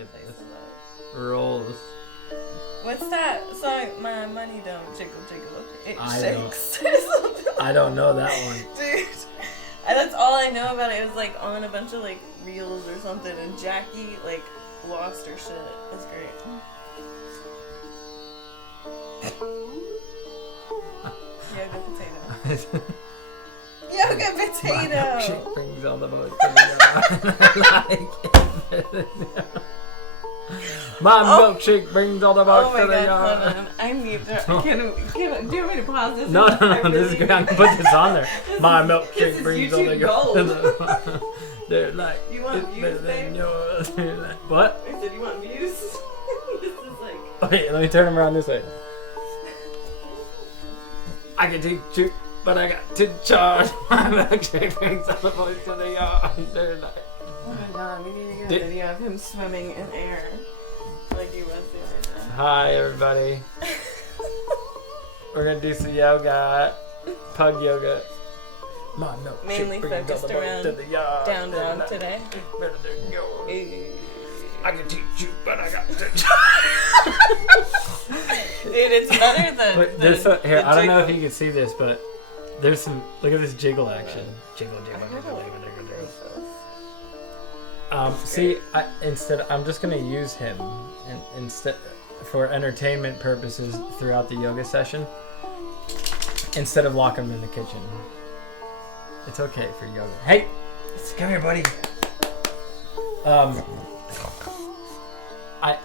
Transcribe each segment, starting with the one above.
at this. Rolls. What's that song? My money don't jiggle jiggle. It shakes. I don't know that one. Dude. That's all I know about it. It was like on a bunch of like reels or something, and Jackie like lost her shit. It's great. Yoga potato. Yoga potato. My milkshake brings all the boys to the yard. My milkshake brings all the boys to the yard. Hold on. I need to. Can do you want me to pause this? No, this is good. I'm gonna put this on there. My milkshake brings all the yard. They're like, you want views, babe? Like, what? I said, you want views? This is like. Okay, let me turn them around this way. I can teach you, but I got to charge. My milkshake brings all the boys to the yard. They're like, oh my god, we need to get a video of him swimming in air like he was the other day. Hi, everybody. We're gonna do some yoga, pug yoga. My milkshake mainly brings all focused the boys around to the yard. down dog today. I can teach you, but I got to charge. Dude, it's better than Here, I don't know if you can see this, but there's some. Look at this jiggle action. Jiggle. See, I'm just gonna use him instead for entertainment purposes throughout the yoga session, instead of locking him in the kitchen. It's okay for yoga. Hey, come here, buddy.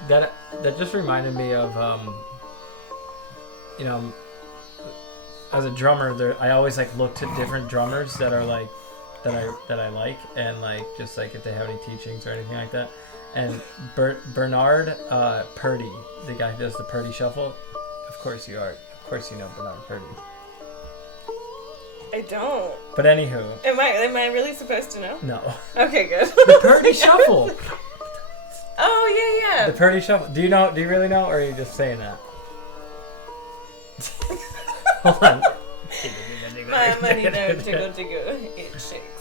That just reminded me of as a drummer, I always like look to different drummers that are like that I like, and like just like if they have any teachings or anything like that. And Bernard Purdy, the guy who does the Purdy shuffle. Of course you know Bernard Purdy. I don't. But anywho. Am I really supposed to know? No. Okay, good. The Purdy shuffle. Oh yeah. The Purdy shuffle. Do you really know, or are you just saying that? Hold on. My money don't jiggle jiggle. It shakes.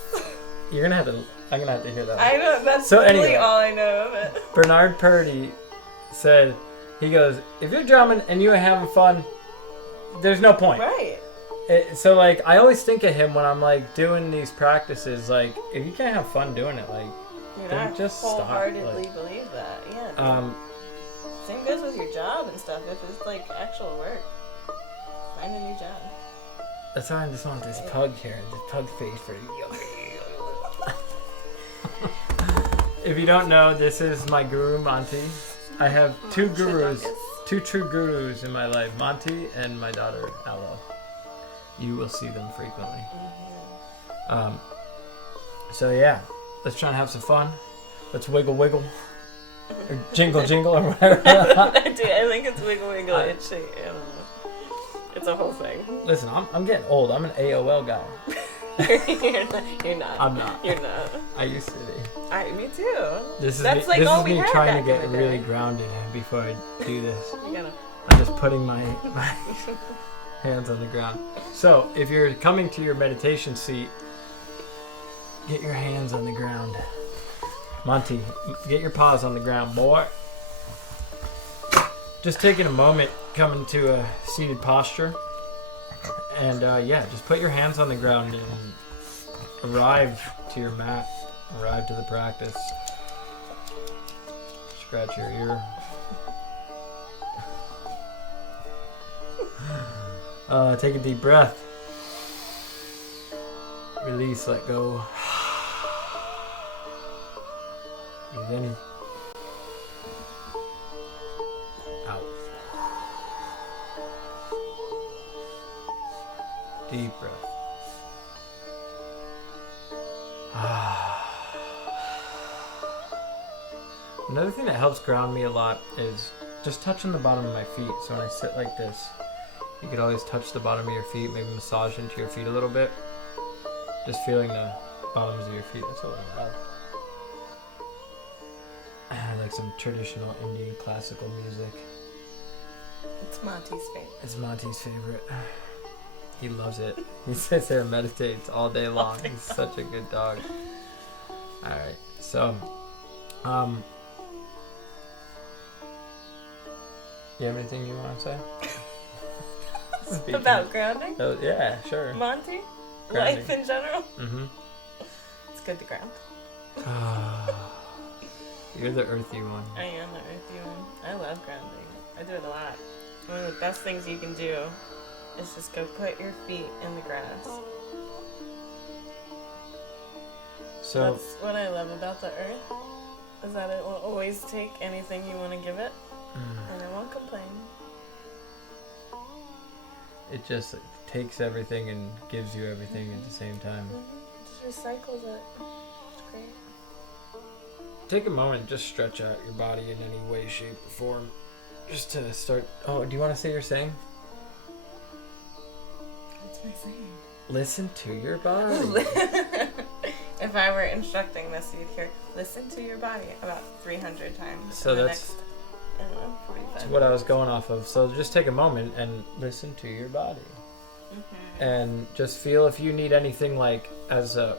I'm gonna have to hear that one. I know, that's so really anyway, all I know of it. Bernard Purdy said, he goes, if you're drumming and you're having fun, there's no point. Right. So like, I always think of him when I'm like doing these practices, like, if you can't have fun doing it, like, don't just stop. Wholeheartedly believe that, yeah. Same goes with your job and stuff. If it's like actual work, find a new job. That's why I just want this pug here, this pug face for you. If you don't know, this is my guru, Monti. I have two true gurus in my life, Monti and my daughter, Aloe. You will see them frequently. Mm-hmm. So yeah, let's try and have some fun. Let's wiggle, or jingle, or whatever. I think it's wiggle. It's shake. I don't know. It's a whole thing. Listen, I'm getting old. I'm an AOL guy. You're not. I'm not. You're not. I used to be. Me too. This is That's me, like this all is we me had trying back to get in the really day. grounded before I do this. You gotta. I'm just putting my hands on the ground. So, if you're coming to your meditation seat, get your hands on the ground. Monty, get your paws on the ground, boy. Just taking a moment, coming to a seated posture. And just put your hands on the ground and arrive to your mat. Arrive to the practice. Scratch your ear. Take a deep breath. Release, let go. Breathe in. Out. Deep breath. Another thing that helps ground me a lot is just touching the bottom of my feet. So when I sit like this, you could always touch the bottom of your feet, maybe massage into your feet a little bit. Just feeling the bottoms of your feet. That's a little loud. Like some traditional Indian classical music. It's Monty's favorite. It's Monty's favorite. He loves it. He sits there and meditates all day long. He's such a good dog. Alright, so You have anything you want to say? About grounding? Oh, yeah, sure. Monty? Grounding. Life in general? Mm-hmm. It's good to ground. You're the earthy one. I am the earthy one. I love grounding. I do it a lot. One of the best things you can do is just go put your feet in the grass. So that's what I love about the earth, is that it will always take anything you want to give it, and it won't complain. it just takes everything and gives you everything at the same time. It just recycles it. It's great. Take a moment and just stretch out your body in any way, shape, or form. Just to start. Oh, do you want to say your saying? What's my saying? Listen to your body. If I were instructing this, you'd hear, listen to your body about 300 times. So in the that's, next, I don't know, 45 that's what I was minutes. going off of. So just take a moment and listen to your body. And just feel if you need anything like as a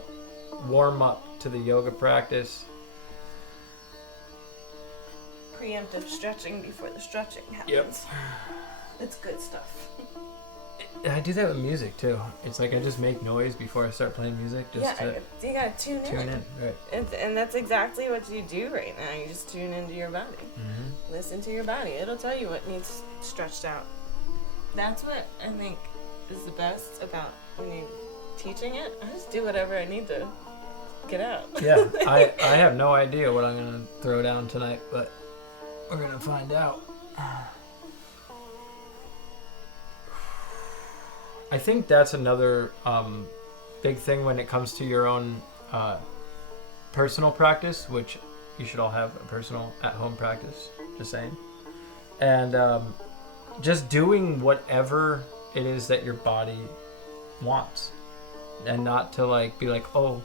warm up to the yoga practice. Preemptive stretching before the stretching happens. Yep. It's good stuff. I do that with music too. It's like I just make noise before I start playing music. Just to you gotta tune in. Right. And that's exactly what you do right now. You just tune into your body. Mm-hmm. Listen to your body. It'll tell you what needs stretched out. That's what I think is the best about when you're teaching it. I just do whatever I need to get out. Yeah, I have no idea what I'm gonna throw down tonight, but we're gonna find out. I think that's another big thing when it comes to your own personal practice, which you should all have a personal at-home practice, just saying. And just doing whatever it is that your body wants. And not to like be like, oh,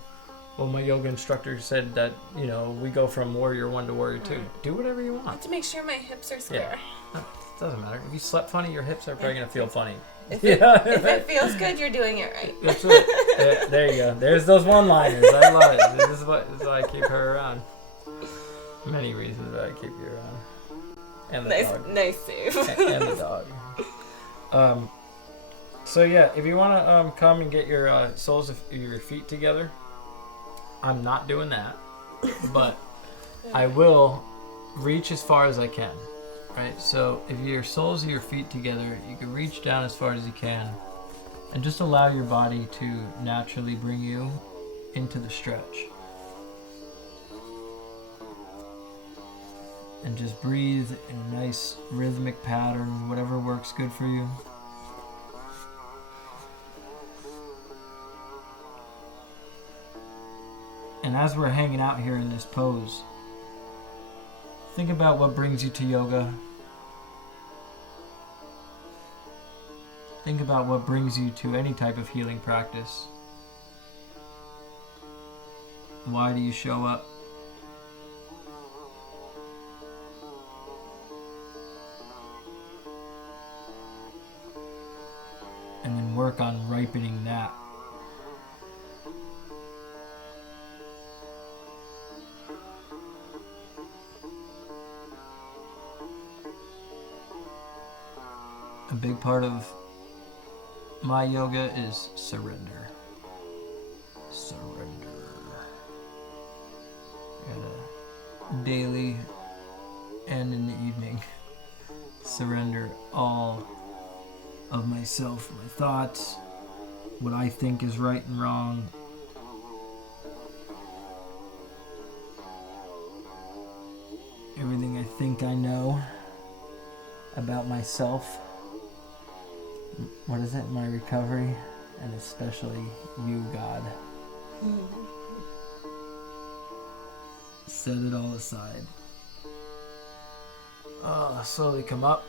well, my yoga instructor said that, you know, we go from warrior 1 to warrior 2. Do whatever you I have want. to make sure my hips are square. No, it doesn't matter. If you slept funny, your hips are probably going to feel funny. If it feels good, you're doing it right. That's it. There you go. There's those one-liners. I love it. This is why I keep her around. Many reasons why I keep you around. And the dog. Nice save. And the dog. So yeah, if you want to come and get your soles of your feet together, I'm not doing that, but I will reach as far as I can. Right, so if your soles of your feet together, you can reach down as far as you can and just allow your body to naturally bring you into the stretch. And just breathe in a nice rhythmic pattern, whatever works good for you. And as we're hanging out here in this pose, think about what brings you to yoga. Think about what brings you to any type of healing practice. Why do you show up? And then work on ripening that. A big part of my yoga is surrender. Surrender. I gotta daily and in the evening surrender all of myself, my thoughts, what I think is right and wrong. Everything I think I know about myself. What is it? My recovery, and especially you, God. Set it all aside. Slowly come up.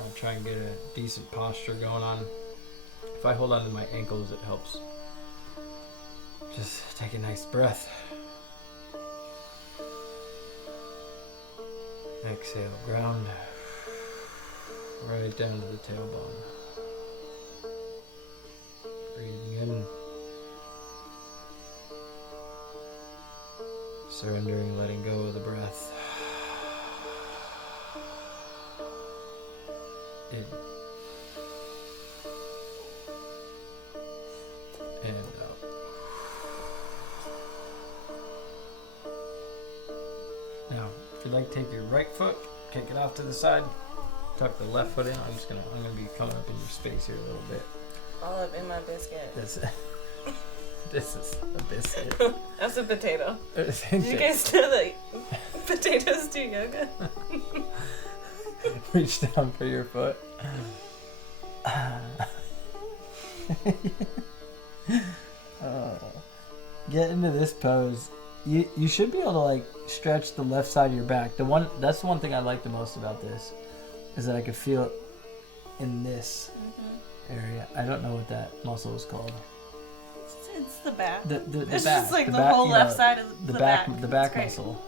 I'll try and get a decent posture going on. If I hold on to my ankles, it helps. Just take a nice breath. Exhale, ground. Right down to the tailbone. Breathing in. Surrendering, letting go of the breath. In. And out. Now, if you'd like to take your right foot, kick it off to the side, tuck the left foot in. I'm gonna be coming up in your space here a little bit. All up in my biscuit. This is a biscuit. That's a potato. Did you guys know that potatoes do yoga? Reach down for your foot. Get into this pose. You should be able to like stretch the left side of your back. That's the one thing I like the most about this is that I could feel it in this area. I don't know what that muscle is called. It's the back. The it's back. just like the back, whole left side of the back. The back It's muscle.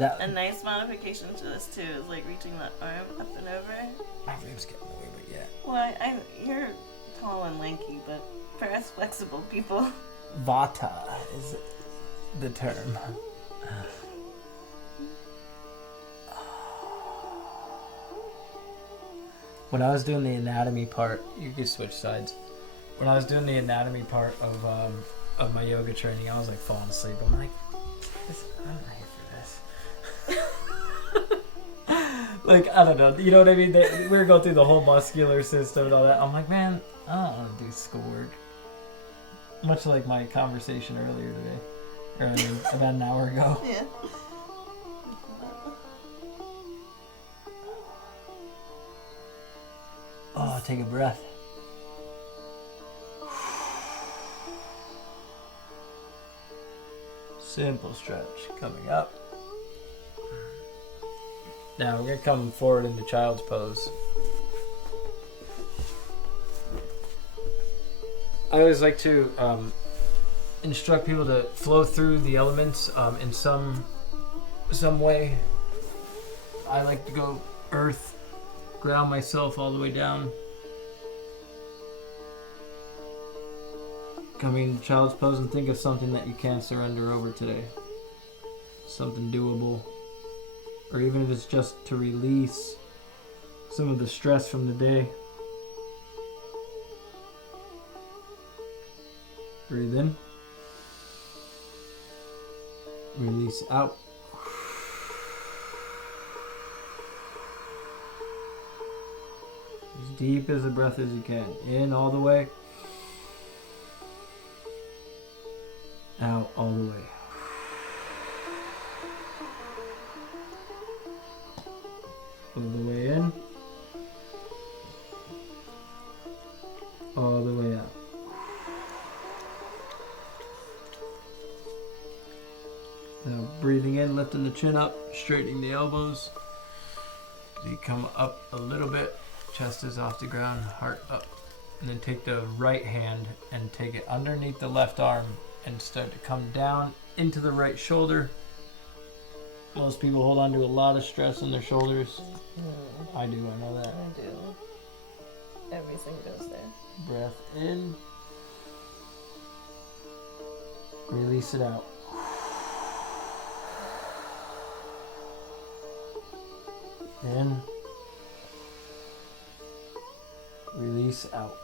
A nice modification to this too is like reaching the arm up and over. My ribs getting in the way, but yeah. Well, you're tall and lanky, but for us flexible people. Vata is the term. When I was doing the anatomy part, you can switch sides. When I was doing the anatomy part of my yoga training, I was like falling asleep. I'm like, I'm not here for this. Like, I don't know. You know what I mean? We were going through the whole muscular system and all that. I'm like, man, I don't want to do schoolwork. Much like my conversation earlier today. Or about an hour ago. Yeah. Oh, take a breath. Simple stretch coming up. Now we're going to come forward into child's pose. I always like to instruct people to flow through the elements in some way. I like to go earth, ground myself all the way down. Coming into child's pose and think of something that you can surrender over today. Something doable. Or even if it's just to release some of the stress from the day. Breathe in. Release out. As deep as the breath as you can. In all the way. Out all the way. All the way in. All the way out. Now breathing in, lifting the chin up, straightening the elbows. As you come up a little bit, chest is off the ground, heart up. And then take the right hand and take it underneath the left arm and start to come down into the right shoulder. Most people hold on to a lot of stress in their shoulders. I do, I know that. I do. Everything goes there. Breath in. Release it out. In. Release out.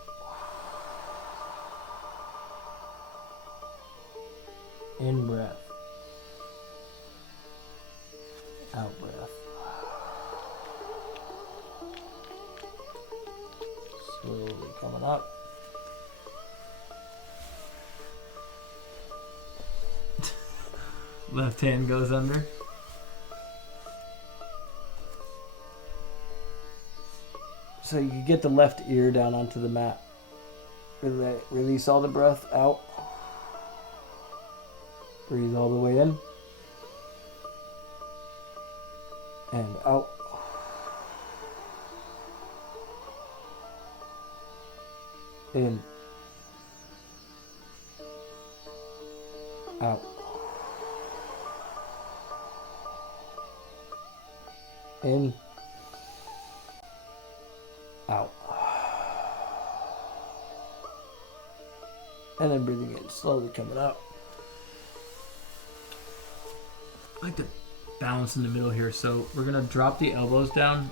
In breath. Out breath. Slowly coming up. Left hand goes under. So you can get the left ear down onto the mat. Release all the breath out. Breathe all the way in. And out. In. Out. In. Out. And then breathing in, slowly coming up. I like to balance in the middle here, so we're gonna drop the elbows down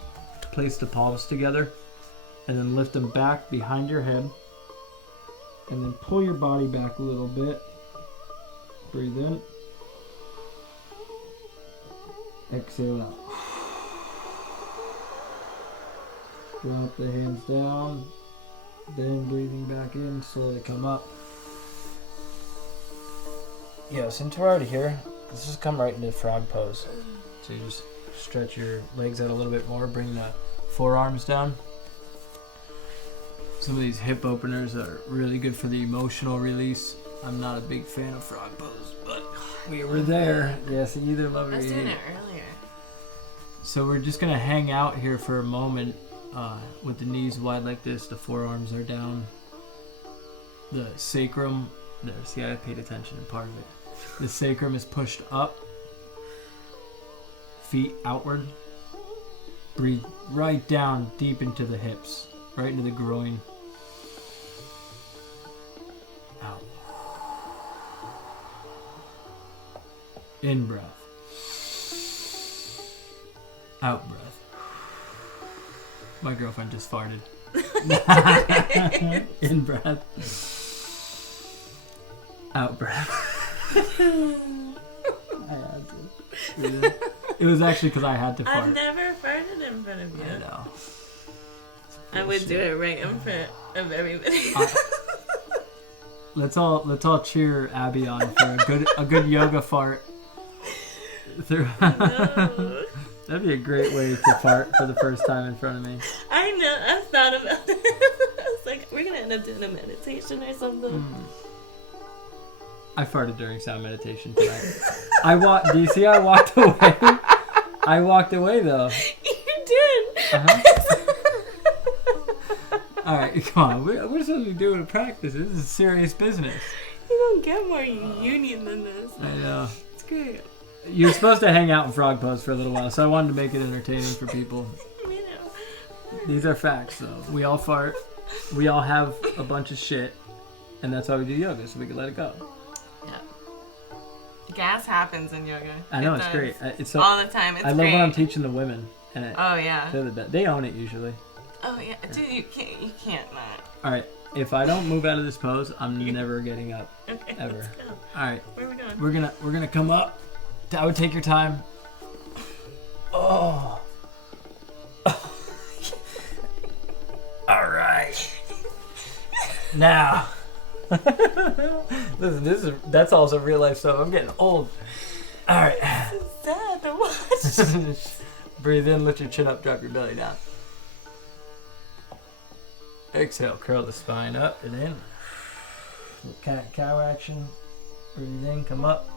place the palms together and then lift them back behind your head. And then pull your body back a little bit. Breathe in. Exhale out. Drop the hands down. Then breathing back in, slowly come up. Yeah, since we're already here, let's just come right into frog pose. So you just stretch your legs out a little bit more, bring the forearms down. Some of these hip openers are really good for the emotional release. I'm not a big fan of frog pose, but we were there. Yes, you either love it or you hate it. I was doing it earlier. So we're just gonna hang out here for a moment with the knees wide like this. The forearms are down. The sacrum, there, see, I paid attention in part of it. The sacrum is pushed up. Feet outward. Breathe right down deep into the hips, right into the groin. Out. In breath. Out breath. My girlfriend just farted. In breath. Out breath. I had to. It was actually because I had to fart. I've never farted in front of you. I know. I would do it right in front of everybody. Let's all cheer Abby on for a good yoga fart. No. That'd be a great way to fart for the first time in front of me. I know. I've thought about it. I was like, we're gonna end up doing a meditation or something. I farted during sound meditation tonight. Do you see I walked away? I walked away though. You did. Alright, come on. We're supposed to be doing a practice. This is serious business. You don't get more union than this. I know. It's great. You're supposed to hang out in frog pose for a little while, so I wanted to make it entertaining for people. You know. These are facts, though. We all fart. We all have a bunch of shit. And that's why we do yoga, so we can let it go. Yeah. Gas happens in yoga. I know, it's great. It's so, all the time. It's I love great. when I'm teaching the women. And Oh, yeah. they're the best. They own it, usually. Oh, yeah. Dude, you can't not. Alright, if I don't move out of this pose, I'm never getting up. Okay, Ever. let's go. Alright. Where are we going? We're gonna come up. I would take your time. Oh. Alright. Now. Listen, that's also real life stuff. I'm getting old. Alright. This is sad to watch. Breathe in, lift your chin up, drop your belly down. Exhale, curl the spine up and in. Cat-cow action. Breathe in, come up.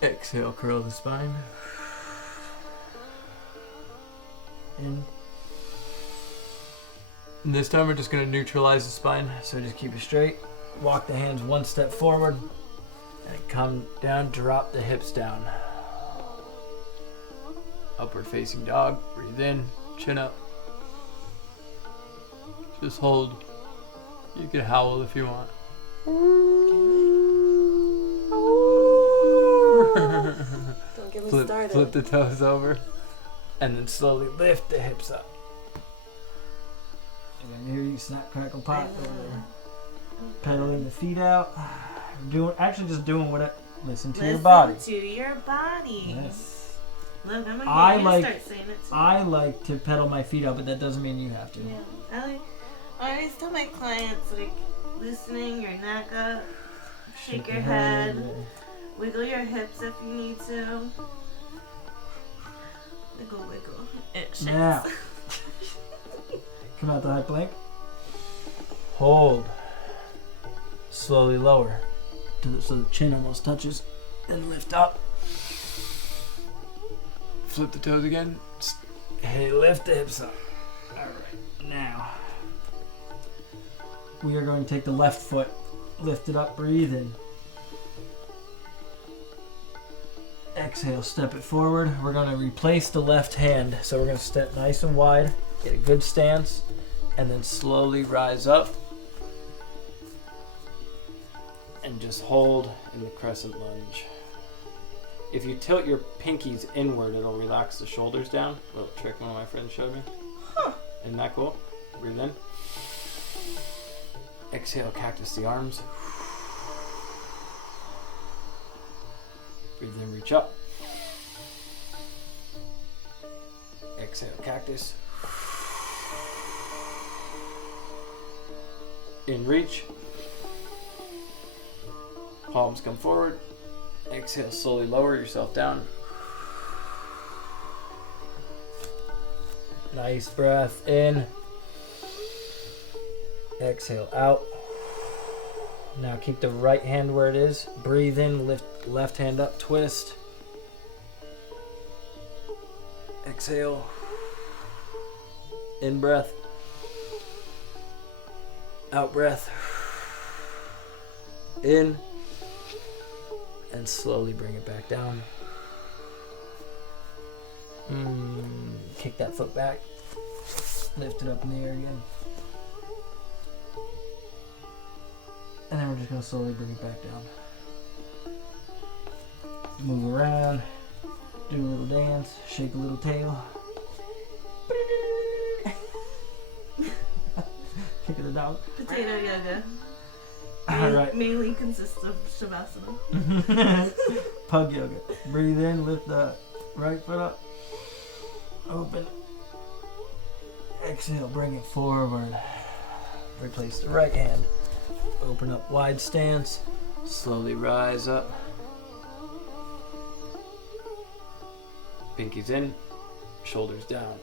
Exhale, curl the spine. In. And this time we're just going to neutralize the spine, so just keep it straight. Walk the hands one step forward. And come down, drop the hips down. Upward facing dog. Breathe in, chin up. Just hold. You can howl if you want. Don't get me Flip started. the toes over. And then slowly lift the hips up. I can hear you snap, crackle, pop over there. Pedaling the feet out. Just doing what listen to your body. Listen to your body. Yes. Look, I'm gonna start saying it too. I like to pedal my feet out, but that doesn't mean you have to. Yeah. I always tell my clients, like, loosening your neck up, shake your head, wiggle your hips if you need to. Wiggle, wiggle. It shakes. Now, come out the high plank. Hold. Slowly lower so the chin almost touches. Then lift up. Flip the toes again. Hey, lift the hips up. Alright, now we are going to take the left foot, lift it up, breathe in. Exhale, step it forward. We're going to replace the left hand. So we're going to step nice and wide, get a good stance, and then slowly rise up. And just hold in the crescent lunge. If you tilt your pinkies inward, it'll relax the shoulders down. A little trick one of my friends showed me. Huh. Isn't that cool? Breathe in. Exhale, cactus the arms. Breathe in, reach up. Exhale, cactus. In, reach. Palms come forward. Exhale, slowly lower yourself down. Nice breath in. Exhale out. Now keep the right hand where it is. Breathe in, lift left hand up, twist. Exhale. In breath. Out breath. In. And slowly bring it back down. Kick that foot back. Lift it up in the air again. And then we're just going to slowly bring it back down. Move around. Do a little dance. Shake a little tail. Kick of the dog. Potato yoga. Alright. Mainly consists of shavasana. Pug yoga. Breathe in, lift the right foot up. Open. Exhale, bring it forward. Replace the right hand. Open up, wide stance. Slowly rise up. Pinkies in, shoulders down.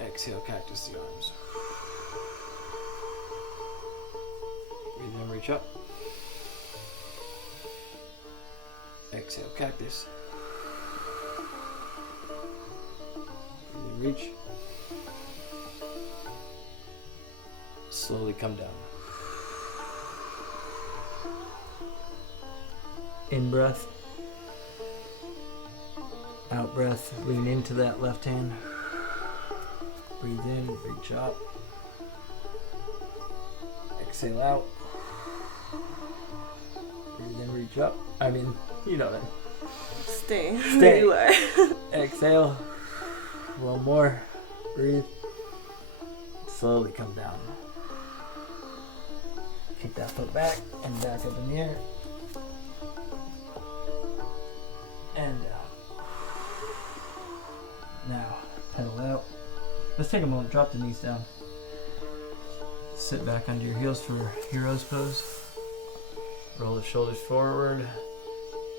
Exhale, cactus the arms. Breathe in, reach up. Exhale, cactus. Breathe in, reach. Slowly come down. In breath. Out breath. Lean into that left hand. Breathe in, reach up. Exhale out. Breathe in, reach up. You know that. Stay where you are. Exhale. One more. Breathe. Slowly come down. Kick that foot back and back up in the air. And down. Now, pedal out. Let's take a moment. Drop the knees down. Sit back onto your heels for hero's pose. Roll the shoulders forward,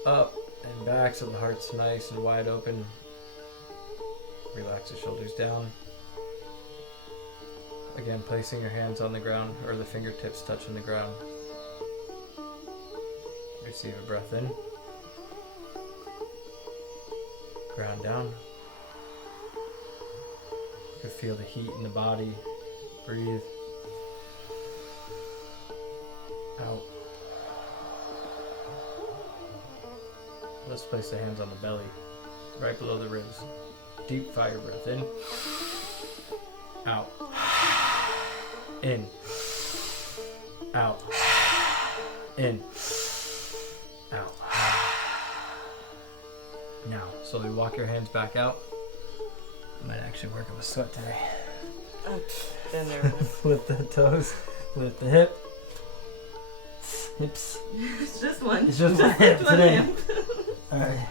up, and back so the heart's nice and wide open. Relax the shoulders down. Again, placing your hands on the ground or the fingertips touching the ground. Receive a breath in. Ground down. You can feel the heat in the body. Breathe. Out. Let's place the hands on the belly, right below the ribs. Deep fire breath in. Out. In. Out. In. Out. Now, slowly walk your hands back out. I might actually work up a sweat today. Been nervous. Flip the toes. Lift the hip. Hips. It's just one. It's just one hip today. Alright.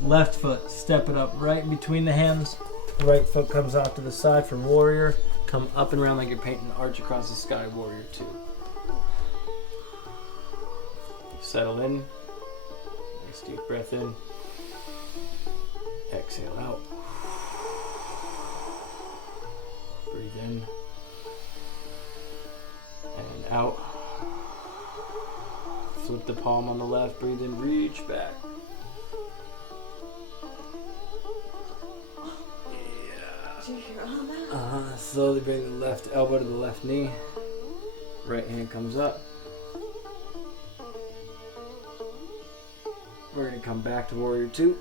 Left foot. Step it up right in between the hams. Right foot comes off to the side for warrior. Come up and around like you're painting an arch across the sky, warrior 2. Settle in. Nice deep breath in. Exhale out. Breathe in. And out. Flip the palm on the left. Breathe in. Reach back. Did you hear all that? Slowly bring the left elbow to the left knee. Right hand comes up. We're going to come back to warrior 2.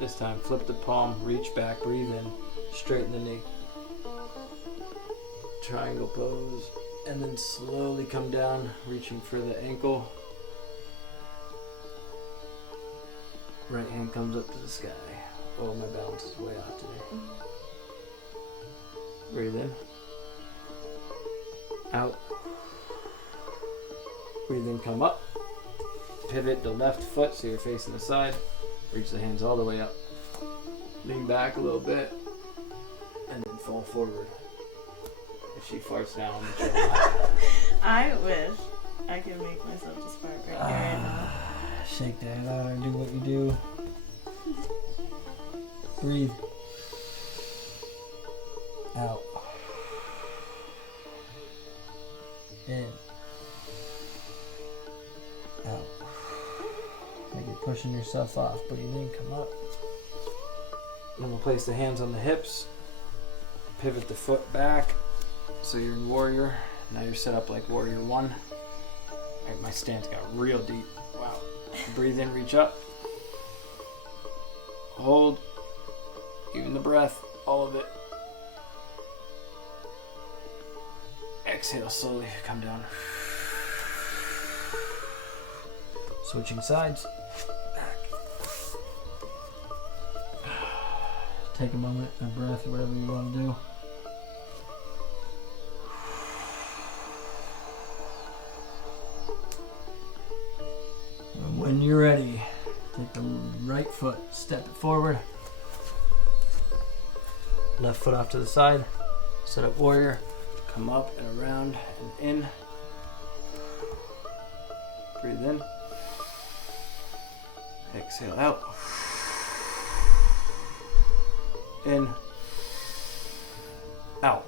This time, flip the palm, reach back, breathe in, straighten the knee. Triangle pose, and then slowly come down, reaching for the ankle. Right hand comes up to the sky. Oh, my balance is way off today. Breathe in. Out. Breathe in, come up. Pivot the left foot so you're facing the side. Reach the hands all the way up. Lean back a little bit. And then fall forward. If she farts down, I wish I could make myself just fart right here. Shake that out and do what you do. Breathe. Out. In. Out. Like you're pushing yourself off. Breathe in, come up. And then we'll place the hands on the hips. Pivot the foot back. So you're in warrior. Now you're set up like warrior one. Alright, my stance got real deep. Wow. Breathe in, reach up. Hold. Even the breath, all of it. Exhale slowly, come down. Switching sides. Back. Take a moment, a breath, whatever you want to do. And when you're ready, take the right foot, step it forward. Left foot off to the side. Set up warrior. Come up and around and in. Breathe in. Exhale out. In. Out.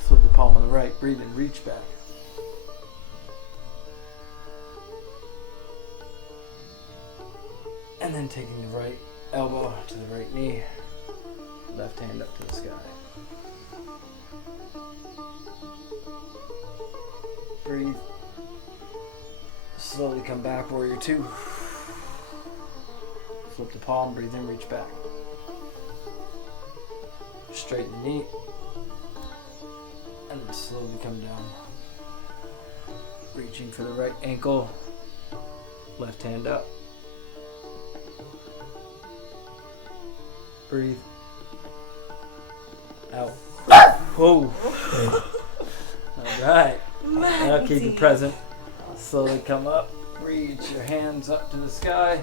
Flip the palm on the right. Breathe in. Reach back. And then taking the right elbow to the right knee. Left hand up to the sky. Breathe. Slowly come back, warrior two. Flip the palm, breathe in, reach back. Straighten the knee. And then slowly come down. Reaching for the right ankle. Left hand up. Breathe. Out. Whoa. Alright. Now keep it present. Slowly come up. Reach your hands up to the sky.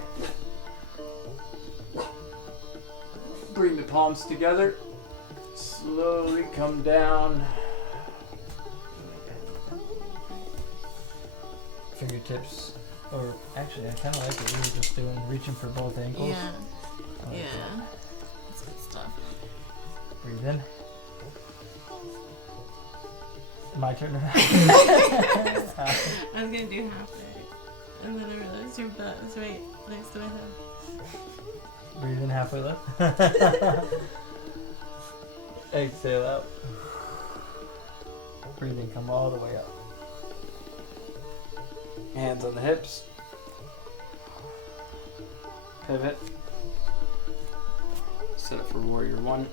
Bring the palms together. Slowly come down. Fingertips. Or actually, I kind of like what you were just doing. Reaching for both ankles. Yeah. Like Yeah. that. That's good stuff. Breathe in. My turn. I was gonna do halfway, and then I realized your butt was right next to my head. Breathe in halfway left. Exhale out. Breathe in, come all the way up. Hands on the hips. Pivot. Set up for warrior one.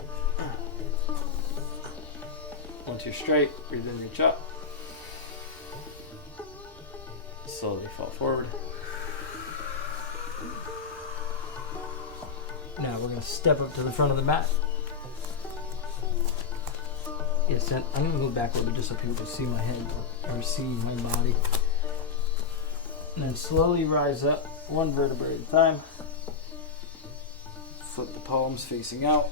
Once you're straight, breathe in, reach up. Slowly fall forward. Now we're going to step up to the front of the mat. Yes, I'm going to go back a little bit just so people can see my head or see my body. And then slowly rise up, one vertebrae at a time. Flip the palms facing out.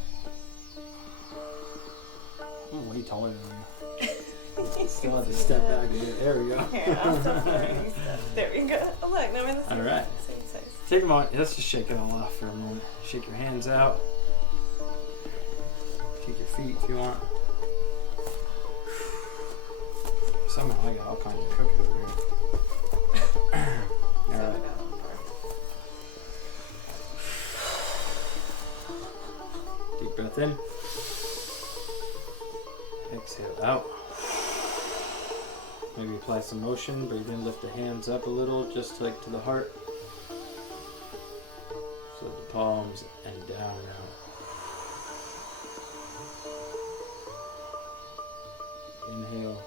I'm way taller than you. Still have to step back a bit. There we go. Here, I'll step forward and you step. There we go. Oh, look, now we're in the same, Alright. same size. Take a moment. Let's just shake it all off for a moment. Shake your hands out. Shake your feet if you want. Somehow I got all kinds of cooking over here. Alright. Deep breath in. Exhale out. Maybe apply some motion. Breathe in, lift the hands up a little, just like to the heart. Flip the palms and down and out. Inhale.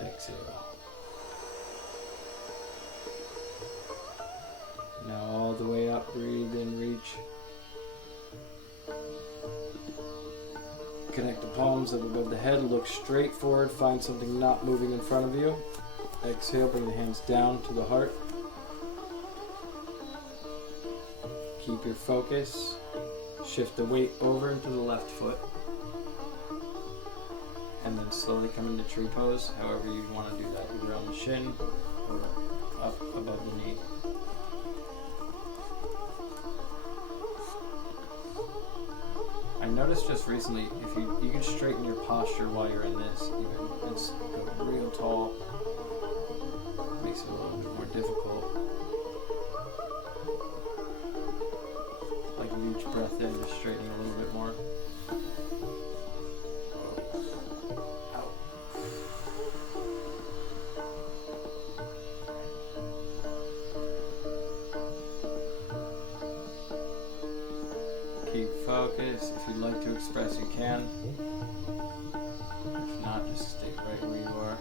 Exhale out. Connect the palms up above the head. Look straight forward. Find something not moving in front of you. Exhale. Bring the hands down to the heart. Keep your focus. Shift the weight over into the left foot. And then slowly come into tree pose. However you want to do that. Either on the shin or up above the knee. I noticed just recently, if you can straighten your posture while you're in this, even it's go real tall, makes it a little bit more difficult. Like with each breath in, just straightening a little bit more. Out. Keep focus. If you'd like to express, you can. If not, just stay right where you are.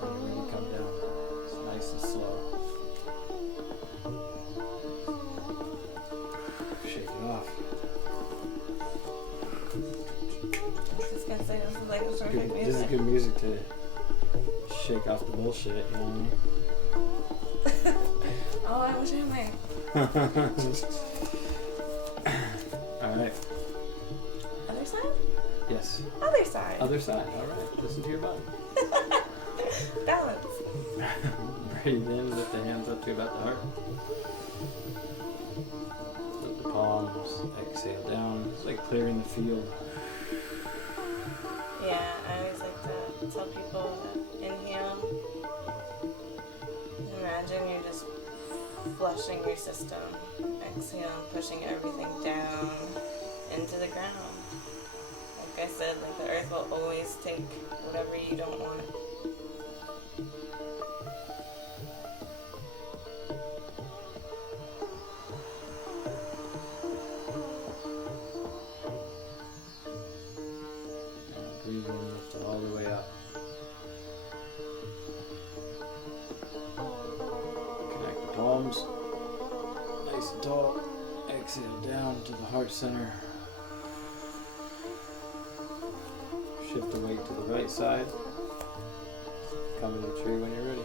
And really come down. It's nice and slow. Shake it off. I was just gonna say this is like a perfect This is music. good music to shake off the bullshit, you know what I mean? Oh, I was jamming. Alright. Other side? Yes. Other side. Other side. Alright. Listen to your body. Balance. Breathe in, lift the hands up to about the heart. Lift the palms, exhale down. It's like clearing the field. Yeah, I always like to tell people that inhale. Imagine you're just flushing your system. Exhale, pushing everything down into the ground. Like I said, like the earth will always take whatever you don't want. Breathe in, lift it all the way up. Connect the palms. Nice and tall. Exhale down to the heart center. Shift the weight to the right side. Come in the tree when you're ready.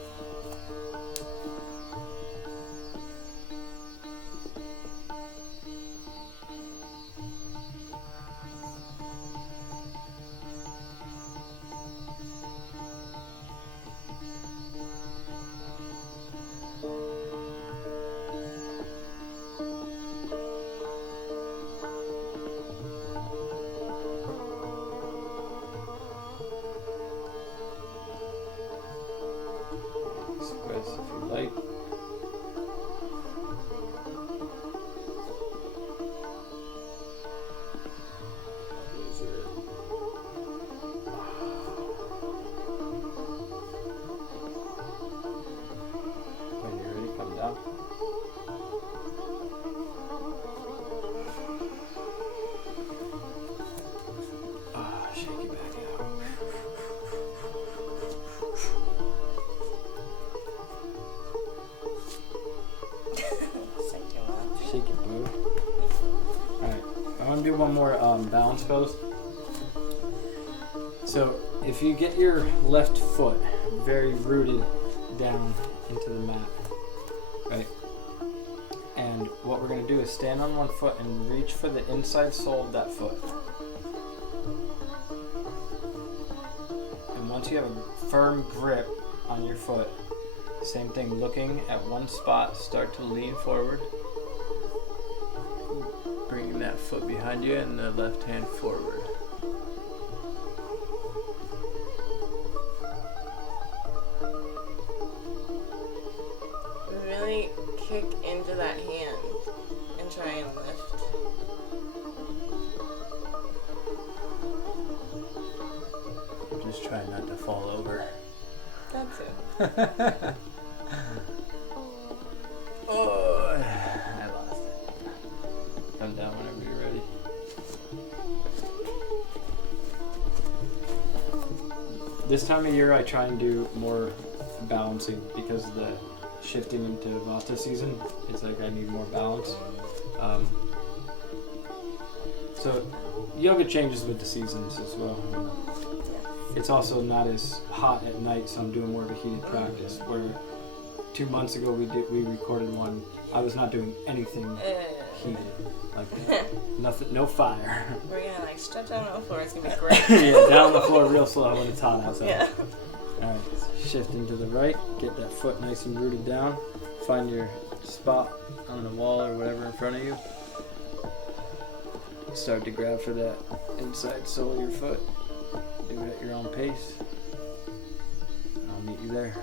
Express if you like. When you're ready, come down. Shake it back out. Shake it, boo. Alright, I want to do one more balance pose. So, if you get your left foot very rooted down into the mat, right? And what we're going to do is stand on one foot and reach for the inside sole of that foot. And once you have a firm grip on your foot, same thing, looking at one spot, start to lean forward. Bringing that foot behind you and the left hand forward. Really kick into that hand and try and lift. Just try not to fall over. That's it. Oh, I lost it. Come down whenever you're ready. This time of year I try and do more balancing because the shifting into Vata season. It's like I need more balance. So yoga changes with the seasons as well. It's also not as hot at night, so I'm doing more of a heated practice. Where 2 months ago we recorded one. I was not doing anything heated, like nothing, no fire. We're gonna like stretch out on the floor. It's gonna be great. Yeah, down on the floor real slow when it's hot outside. Yeah. All right, shifting to the right. Get that foot nice and rooted down. Find your spot on the wall or whatever in front of you. Start to grab for that inside sole of your foot. Do it at your own pace. I'll meet you there.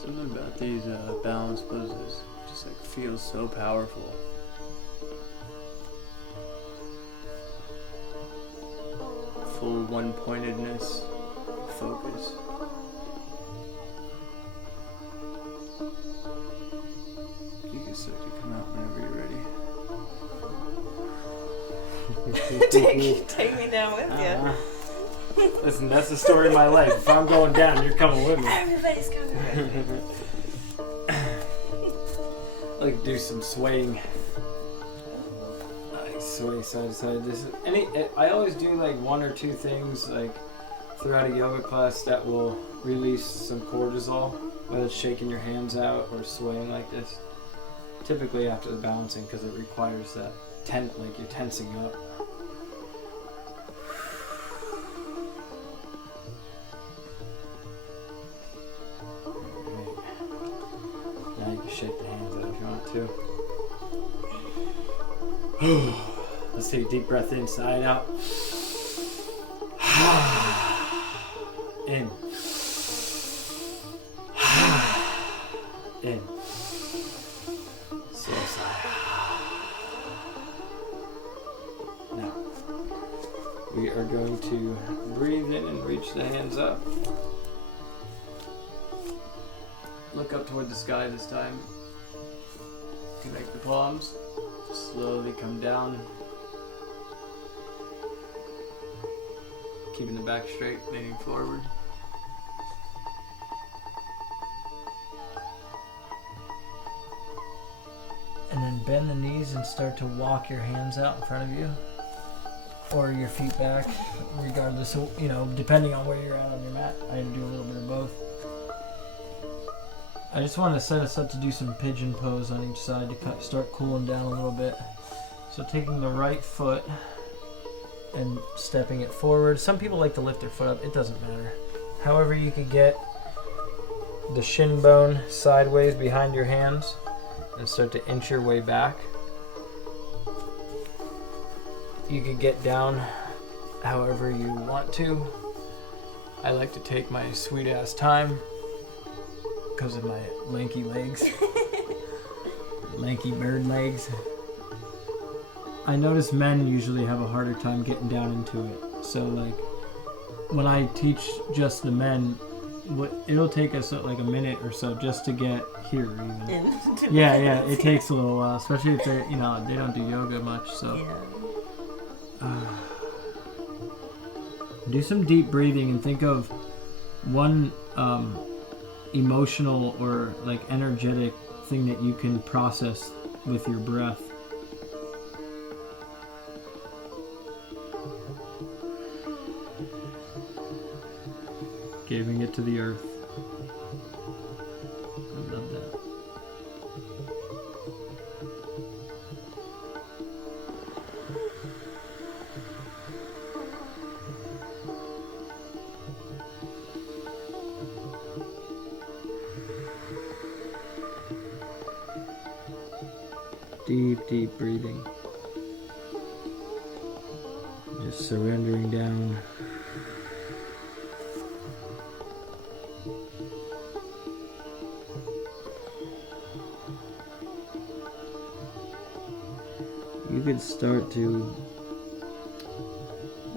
Something about these balance poses just like feels so powerful. Full one-pointedness, focus. You can start to come out whenever you're ready. take me down with you. Listen, that's the story of my life. If I'm going down, you're coming with me. Everybody's coming with me. Like do some swaying. Sway side to side. I always do like 1 or 2 things like throughout a yoga class that will release some cortisol, whether it's shaking your hands out or swaying like this. Typically after the balancing, because it requires that like you're tensing up. Now you can shake the hands out if you want to. Let's take a deep breath in, side out. In. In. Slow side. Now, we are going to breathe in and reach the hands up. Look up toward the sky this time. Connect the palms. Slowly come down. Keeping the back straight, leaning forward. And then bend the knees and start to walk your hands out in front of you. Or your feet back, regardless of, depending on where you're at on your mat. I do a little bit of both. I just want to set us up to do some pigeon pose on each side to start cooling down a little bit. So taking the right foot and stepping it forward. Some people like to lift their foot up. It doesn't matter. However you could get the shin bone sideways behind your hands and start to inch your way back. You could get down however you want to. I like to take my sweet ass time because of my lanky legs. Lanky bird legs. I notice men usually have a harder time getting down into it. So like when I teach just the men, it'll take us like a minute or so just to get here even. Yeah, it takes a little while, especially if they don't do yoga much. So do some deep breathing and think of one emotional or like energetic thing that you can process with your breath. Giving it to the earth. I love that. Deep breathing. Just surrendering down. You could start to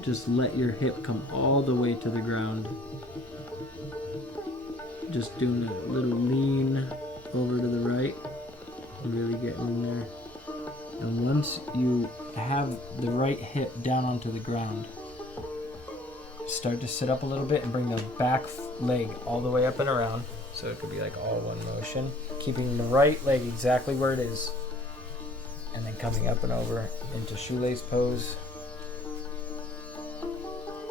just let your hip come all the way to the ground. Just doing a little lean over to the right. Really getting in there. And once you have the right hip down onto the ground, start to sit up a little bit and bring the back leg all the way up and around. So it could be like all one motion. Keeping the right leg exactly where it is. And then coming up and over into shoelace pose.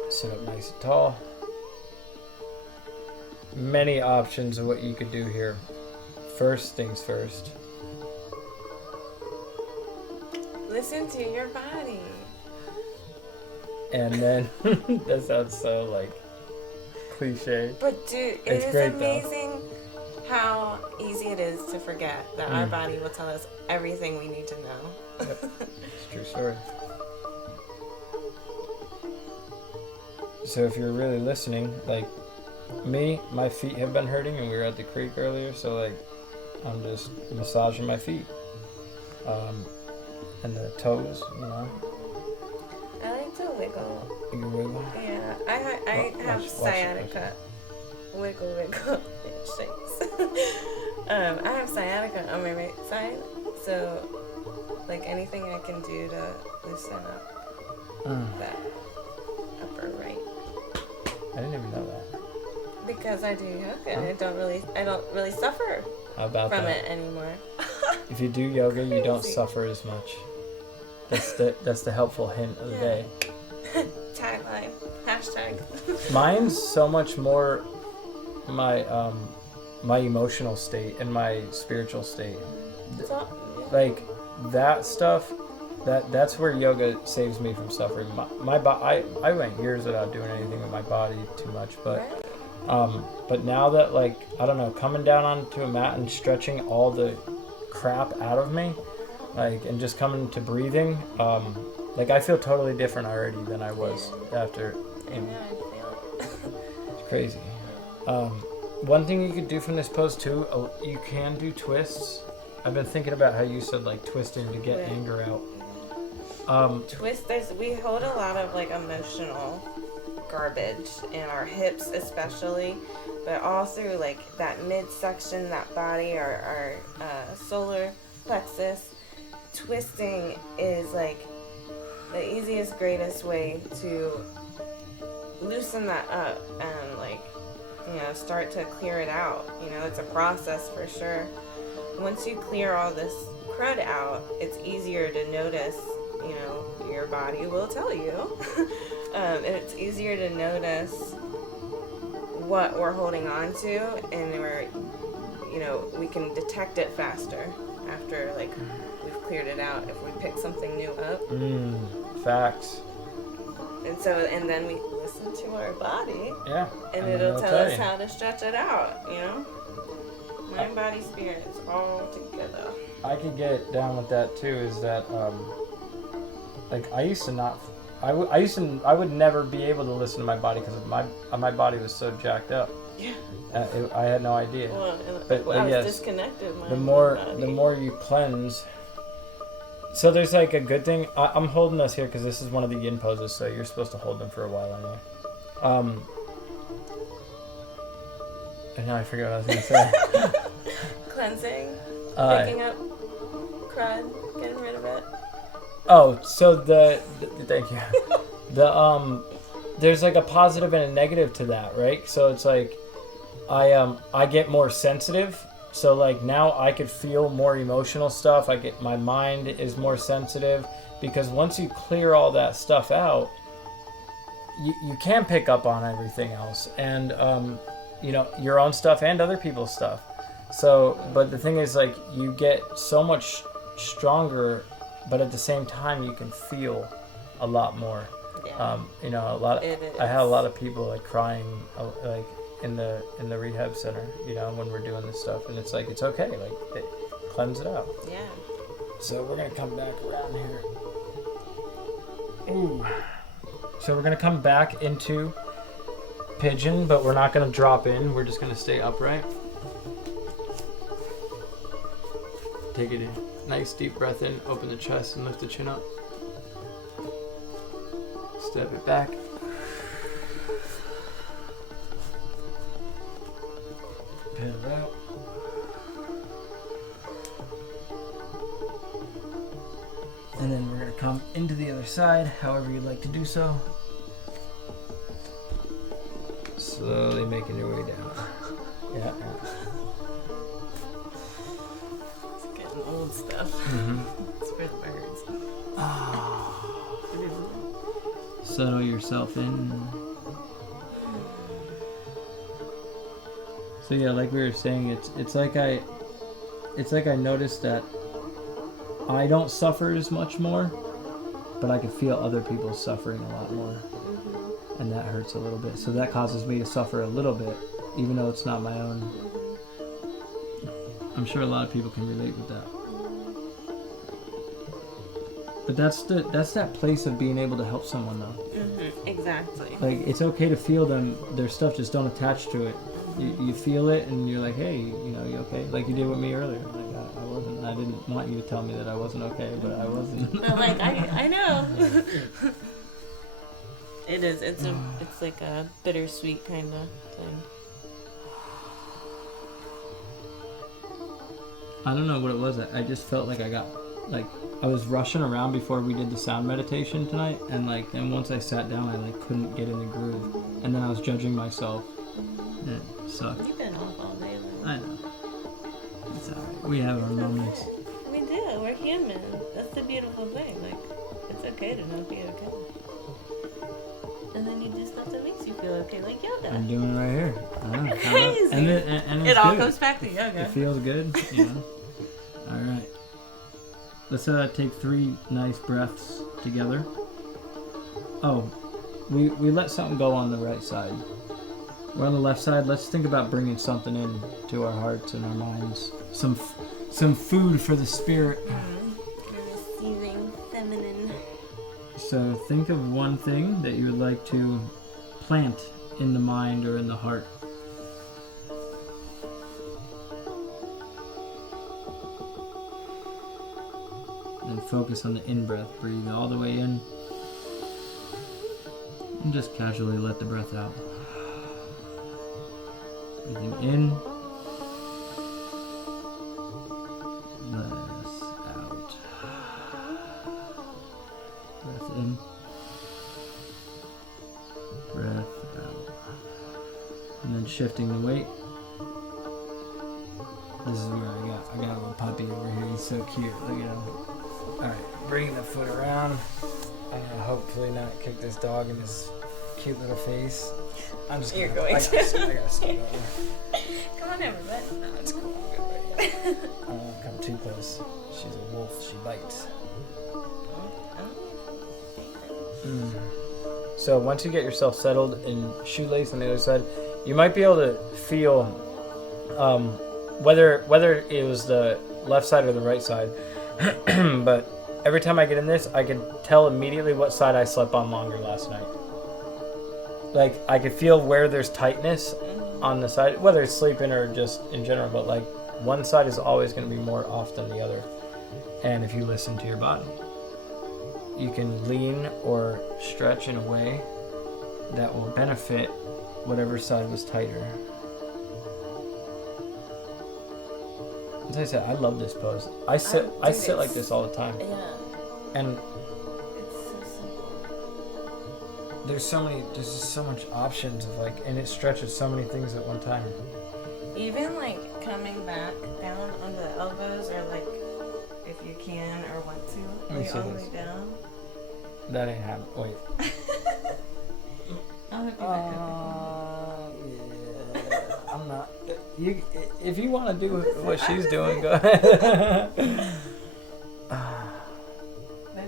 Sit up nice and tall. Many options of what you could do here. First things first. Listen to your body. And then, that sounds so like cliche. But dude, It's it is great, amazing how easy it is to forget that our body will tell us everything we need to know. Yep. It's a true story. So if you're really listening, like me, my feet have been hurting and we were at the creek earlier, so like I'm just massaging my feet. And the toes, you know. I like to wiggle. You can wiggle. Yeah, I have sciatica. Wiggle. It shakes. I have sciatica on my right side, so like anything I can do to loosen up that upper right. I didn't even know that. Because I do yoga, and I don't really suffer How about from that? it anymore. If you do yoga, you don't Crazy. suffer as much. That's the helpful hint of the day. Tagline. Hashtag. Mine's so much more my my emotional state and my spiritual state. Like that stuff, that's where yoga saves me from suffering. I went years without doing anything with my body too much, but now that, like, I don't know, coming down onto a mat and stretching all the crap out of me, like, and just coming to breathing, like, I feel totally different already than I was after. I feel it. It's crazy. One thing you could do from this pose too, you can do twists. I've been thinking about how you said, like, twisting to get anger out. We hold a lot of like emotional garbage in our hips especially, but all through like that midsection, that body, our solar plexus. Twisting is like the easiest, greatest way to loosen that up and, like, you know, start to clear it out. You know, it's a process for sure. Once you clear all this crud out, it's easier to notice, you know, your body will tell you. It's easier to notice what we're holding on to, and we can detect it faster after, like, we've cleared it out if we pick something new up. Facts. And then we listen to our body. Yeah. And it'll tell us how to stretch it out, you know? Mind, body, spirit, it's all together. I could get down with that too, is that, like, I would never be able to listen to my body because my body was so jacked up. Yeah. I had no idea. But I was yes, disconnected. The more you cleanse. So there's like a good thing. I'm holding us here because this is one of the yin poses, so you're supposed to hold them for a while anyway. And now I forgot what I was going to say. Cleansing, picking up crud, getting rid of it. Oh, so thank you. There's like a positive and a negative to that, right? So it's like I get more sensitive. So like now I could feel more emotional stuff. My mind is more sensitive because once you clear all that stuff out, you can pick up on everything else, and you know, your own stuff and other people's stuff. So, but the thing is, like, you get so much stronger, but at the same time you can feel a lot more. Yeah. You know, I had a lot of people like crying, like in the rehab center, you know, when we're doing this stuff, and it's like, it's okay, like, cleanse it out. Yeah. So we're gonna come back around here. Ooh. So we're gonna come back into pigeon, but we're not gonna drop in. We're just gonna stay upright. Take a nice deep breath in, open the chest, and lift the chin up. Step it back. Pin it out. And then we're going to come into the other side, however you'd like to do so. Slowly making your way down. Yeah. It's getting old stuff. It's for the birds. Settle yourself in. So yeah, like we were saying, it's like I noticed that I don't suffer as much more, but I can feel other people suffering a lot more, and that hurts a little bit. So that causes me to suffer a little bit, even though it's not my own. I'm sure a lot of people can relate with that. But that's that place of being able to help someone, though. Exactly. Like, it's okay to feel their stuff, just don't attach to it. You feel it, and you're like, hey, you okay? Like you did with me earlier. Like I wasn't. I didn't want you to tell me that I wasn't okay, but I wasn't. But like I know. It is. It's like a bittersweet kind of thing. I don't know what it was. I just felt like I was rushing around before we did the sound meditation tonight, and then once I sat down, I couldn't get in the groove, and then I was judging myself. It sucked. You've been off all day though. I know. It's alright. We have our moments. We do. We're human. That's the beautiful thing. Like, it's okay to not be okay. And then you do stuff that makes you feel okay, like yoga. I'm doing it right here. I know. Crazy. And it's It all good. comes back to yoga. It feels good. All right. Let's take 3 nice breaths together. Oh, we let something go on the right side. We're on the left side. Let's think about bringing something in to our hearts and our minds. Some food for the spirit. Receiving feminine. So think of one thing that you would like to plant in the mind or in the heart. And focus on the in-breath. Breathe all the way in. And just casually let the breath out. Breathing in. Breath out. Breath in. Breath out. And then shifting the weight. This is where I got a little puppy over here. He's so cute. Look at him. Alright, bringing the foot around. I'm gonna hopefully not kick this dog in his cute little face. I'm just You're gonna, going I to. gotta scoot over. Come on over, bud. No, it's cool. I'm good right here. I don't want to come too close. She's a wolf. She bites. So once you get yourself settled in shoelace on the other side, you might be able to feel whether it was the left side or the right side. But every time I get in this, I can tell immediately what side I slept on longer last night. Like, I could feel where there's tightness on the side, whether it's sleeping or just in general, but like one side is always going to be more off than the other. And if you listen to your body, you can lean or stretch in a way that will benefit whatever side was tighter. As I said, I love this pose. I sit like this all the time. Yeah. And It's so simple. there's just so much options of and it stretches so many things at one time. Even coming back down on the elbows, or if you can or want to, Let me see all the this. way down. That ain't happening. Wait. I'll hook you back up. Yeah. I'm not. If you want to do what she's doing, go ahead. There's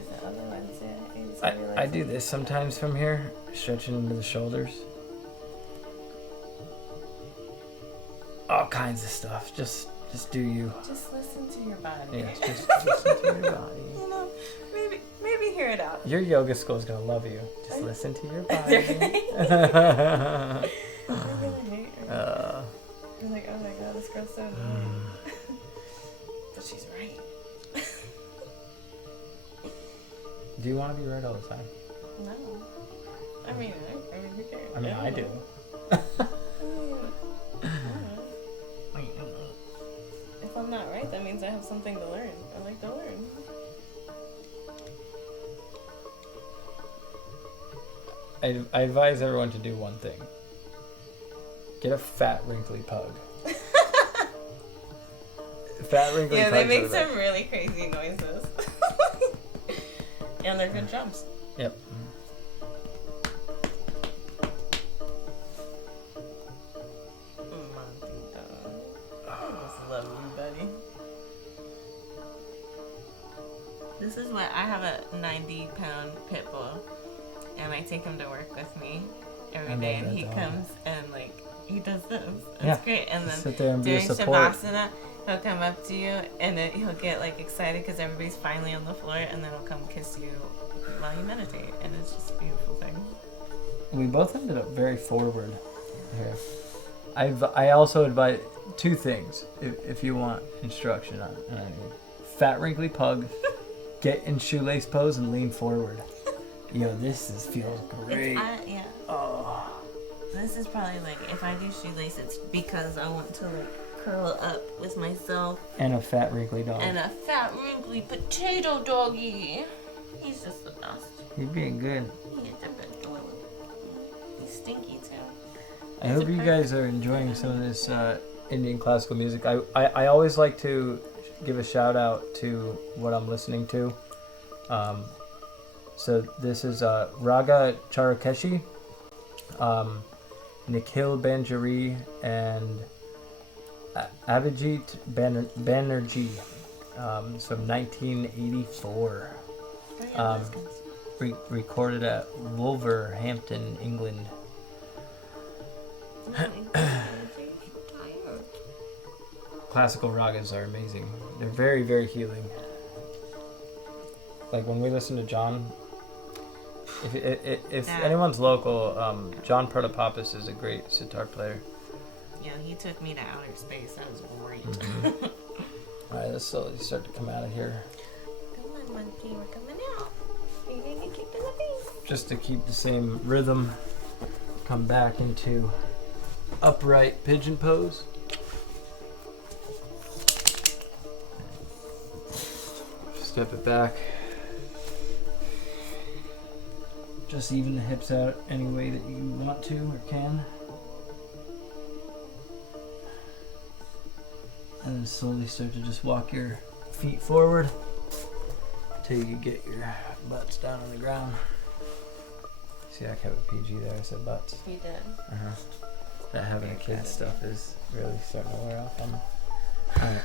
the other one too. I do this sometimes from here, stretching into the shoulders. All kinds of stuff. Just do you. Just listen to your body. Yes, just listen to your body. Maybe hear it out. Your yoga school is gonna love you. Just listen to your body. You're like, oh my god, this girl's so annoying. But she's right. Do you want to be right all the time? No. I mean, who cares? I mean, I do. If I'm not right, that means I have something to learn. I like to learn. I advise everyone to do one thing. Get a fat, wrinkly pug. Fat, wrinkly Yeah, pugs they make are the best. some really crazy noises. And they're good jumps. Yep. Monty dog. I just love you, buddy. This is what I have a 90-pound pit bull, and I take him to work with me every I day, love and that he dog. comes and like he does this. It's Yeah. great. And Just then sit there and be a during support. Shavasana, he'll come up to you, and then he'll get like excited because everybody's finally on the floor, and then he'll come kiss you while you meditate, and it's just a beautiful thing. We both ended up very forward here. I also advise two things if you want instruction on it. Fat, wrinkly pug, get in shoelace pose and lean forward. Yo, feels great. Yeah. Oh. This is probably like, if I do shoelace, it's because I want to like curl up with myself. And a fat, wrinkly dog. And a fat, wrinkly potato doggy. He's just the best. You're being good. He's a good dog. He's stinky too. I hope you guys are enjoying some of this Indian classical music. I always like to give a shout out to what I'm listening to. So this is Raga Charakeshi, Nikhil Banjari, and Abhijit Banerjee. So 1984. Recorded at Wolverhampton, England. Classical ragas are amazing. They're very, very healing. Like when we listen to John, if anyone's local, John Protopopis is a great sitar player. Yeah, he took me to outer space. That was great. All right, let's slowly start to come out of here. Come on, Monty, we're coming out. You're gonna get kicked in the face. Just to keep the same rhythm, come back into upright pigeon pose. Step it back. Just even the hips out any way that you want to or can. And then slowly start to just walk your feet forward till you get your butts down on the ground. See, I kept it PG there. I said butts. You did. That having a kid stuff is really starting to wear off on me. Alright.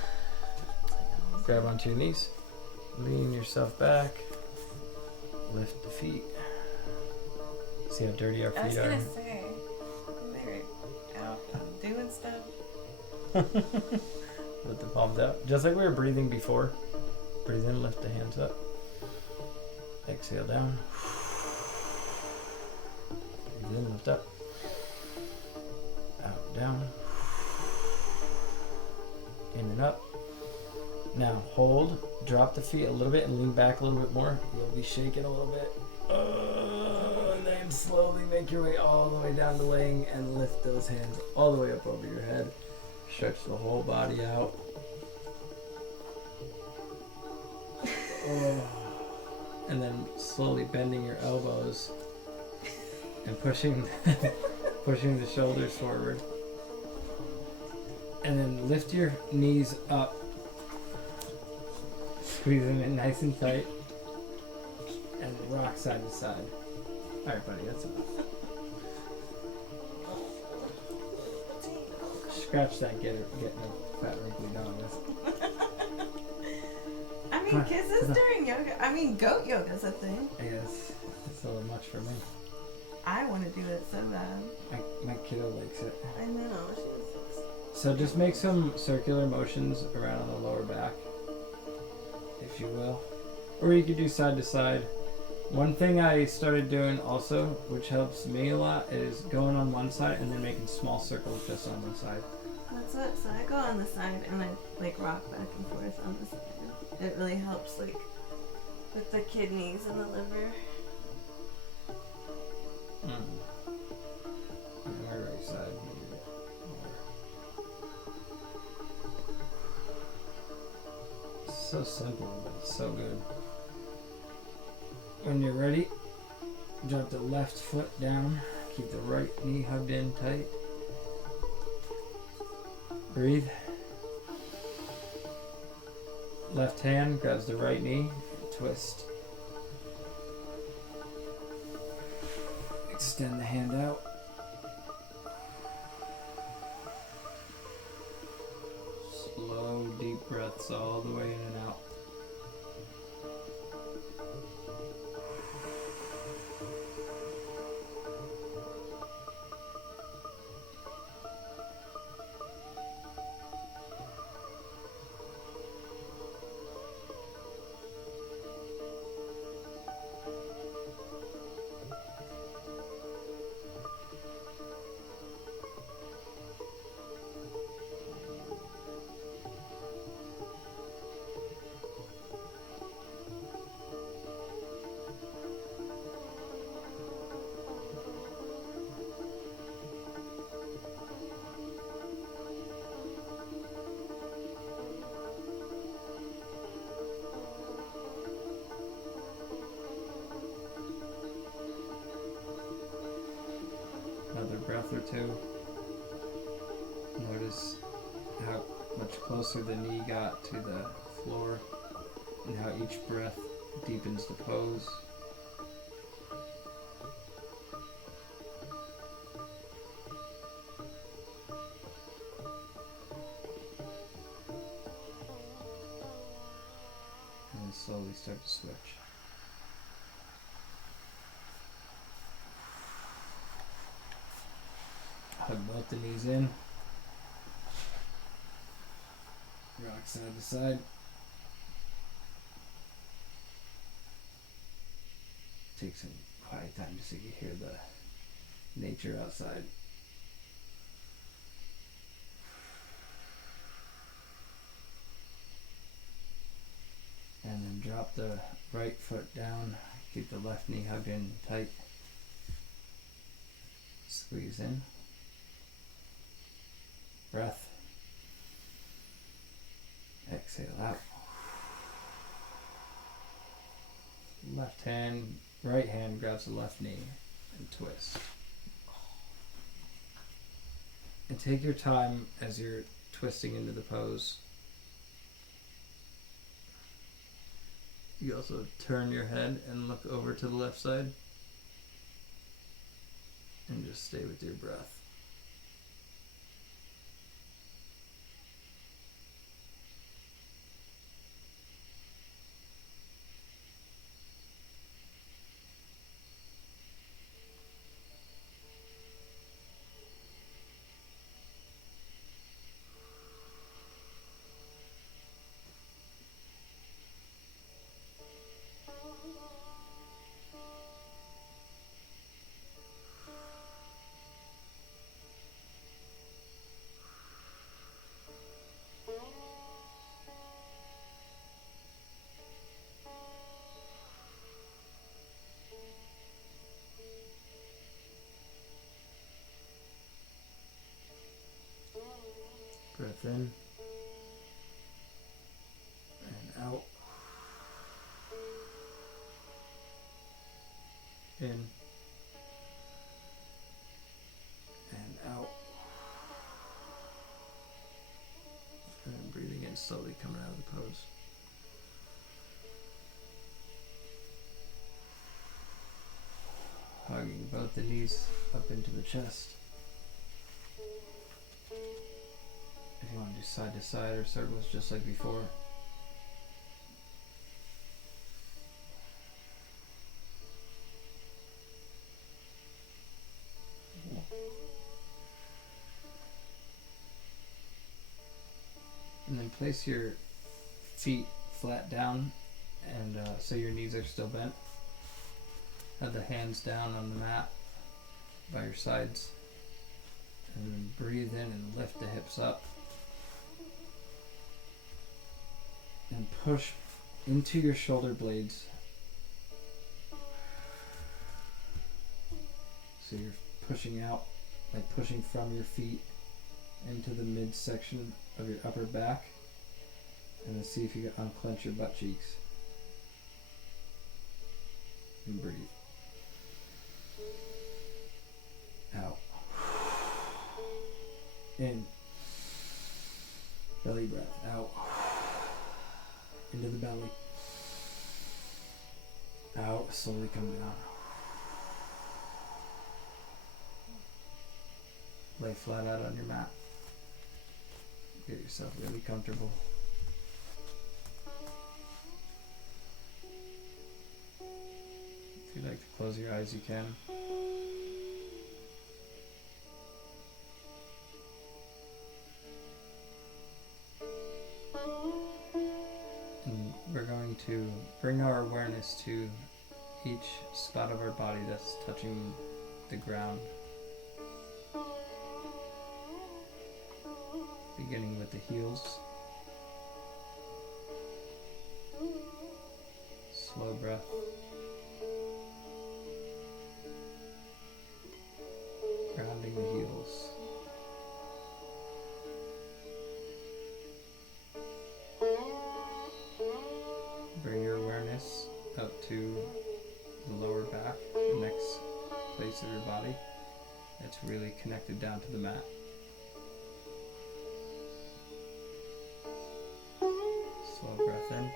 Grab onto your knees. Lean yourself back. Lift the feet. See how dirty our I was feet are? gonna say, they're out and doing stuff. Lift the palms out. Just like we were breathing before. Breathe in, lift the hands up. Exhale down. Breathe in, lift up. Out, down. In and up. Now hold, drop the feet a little bit and lean back a little bit more. You'll be shaking a little bit. And then slowly make your way all the way down to laying and lift those hands all the way up over your head. Stretch the whole body out. And then slowly bending your elbows and pushing pushing the shoulders forward. And then lift your knees up. Squeeze them in nice and tight. And rock side to side. Alright, buddy, that's enough. Scratch that, getting a fat wrinkly dog. I mean, kisses during yoga. I mean, goat yoga's a thing. Yes, it's a little much for me. I want to do it so bad. My kiddo likes it. I know. She was So just make some circular motions around the lower back, if you will. Or you could do side to side. One thing I started doing also, which helps me a lot, is going on one side and then making small circles just on one side. That's it. So I go on the side and I like rock back and forth on the side. It really helps like with the kidneys and the liver. On my right side. It's so simple, but it's so good. When you're ready, drop the left foot down. Keep the right knee hugged in tight. Breathe. Left hand grabs the right knee and twist. Extend the hand out. Slow, deep breaths all the way in and out. Another breath or two. Notice how much closer the knee got to the floor and how each breath deepens the pose. And then slowly start to switch. Hug both the knees in. Rock side to side. Take some quiet time so you hear the nature outside. And then drop the right foot down. Keep the left knee hugged in tight. Squeeze in. Breath. Exhale out. Right hand grabs the left knee and twist. And take your time as you're twisting into the pose. You also turn your head and look over to the left side. And just stay with your breath. Breath in and out. In and out. And then breathing in slowly, coming out of the pose. Hugging both the knees up into the chest. If you want to do side to side or circles just like before. And then place your feet flat down and so your knees are still bent. Have the hands down on the mat by your sides. And then breathe in and lift the hips up. And push into your shoulder blades. So you're pushing out, like pushing from your feet into the midsection of your upper back. And then see if you can unclench your butt cheeks. And breathe. Out. In. Belly breath. Out. Into the belly. Out. Slowly come down. Lay flat out on your mat. Get yourself really comfortable. If you'd like to close your eyes, you can. And we're going to bring our awareness to each spot of our body that's touching the ground. Beginning with the heels. Slow breath. Grounding the heels. Bring your awareness up to the lower back, the next place of your body that's really connected down to the mat. Slow breath in.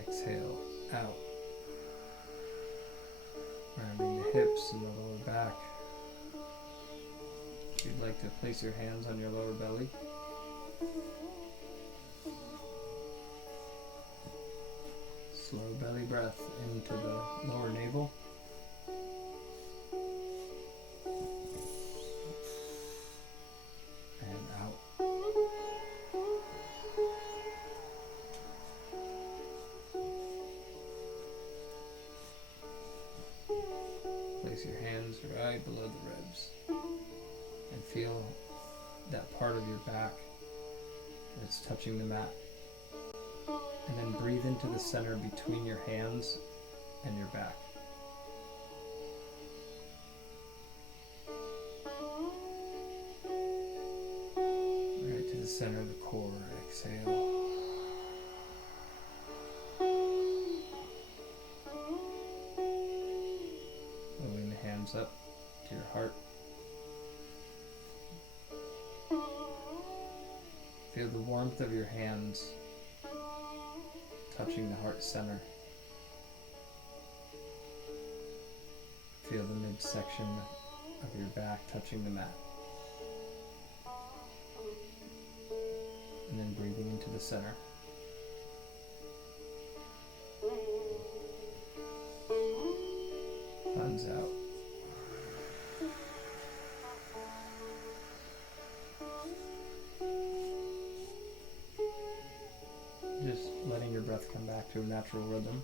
Exhale out. Rounding the hips and the lower back. If you'd like to place your hands on your lower belly. Slow belly breath into the lower navel. And out. Place your hands right below the ribs and feel that part of your back that's touching the mat. And then breathe into the center between your hands and your back. Right to the center of the core. Exhale. Moving the hands up to your heart. Feel the warmth of your hands touching the heart center. Feel the midsection of your back touching the mat. And then breathing into the center. Thumbs out. Just letting your breath come back to a natural rhythm.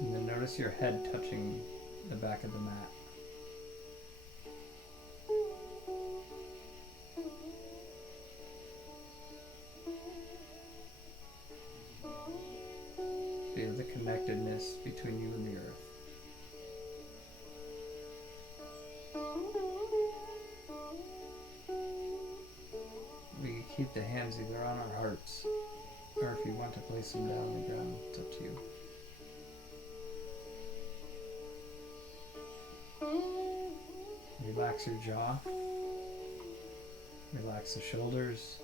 And then notice your head touching the back of the mat. Feel the connectedness between you and the earth. We can keep the hands either on our hearts, or if you want to place them down on the ground, it's up to you. Relax your jaw. Relax the shoulders.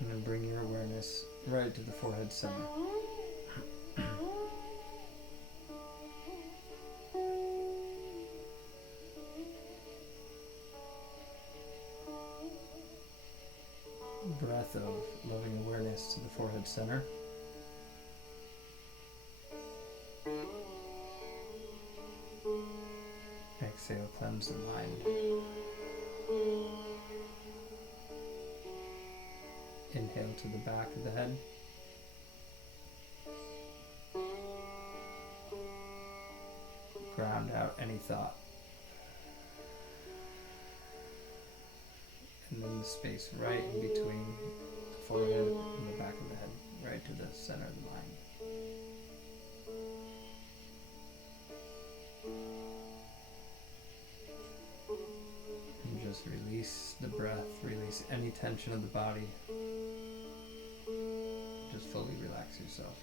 And then bring your awareness right to the forehead center. Breath of loving awareness to the forehead center. Exhale, cleanse the mind. Inhale to the back of the head. Ground out any thought. and then the space right in between the forehead and the back of the head, right to the center of the mind. And just release the breath, release any tension of the body. Just fully relax yourself.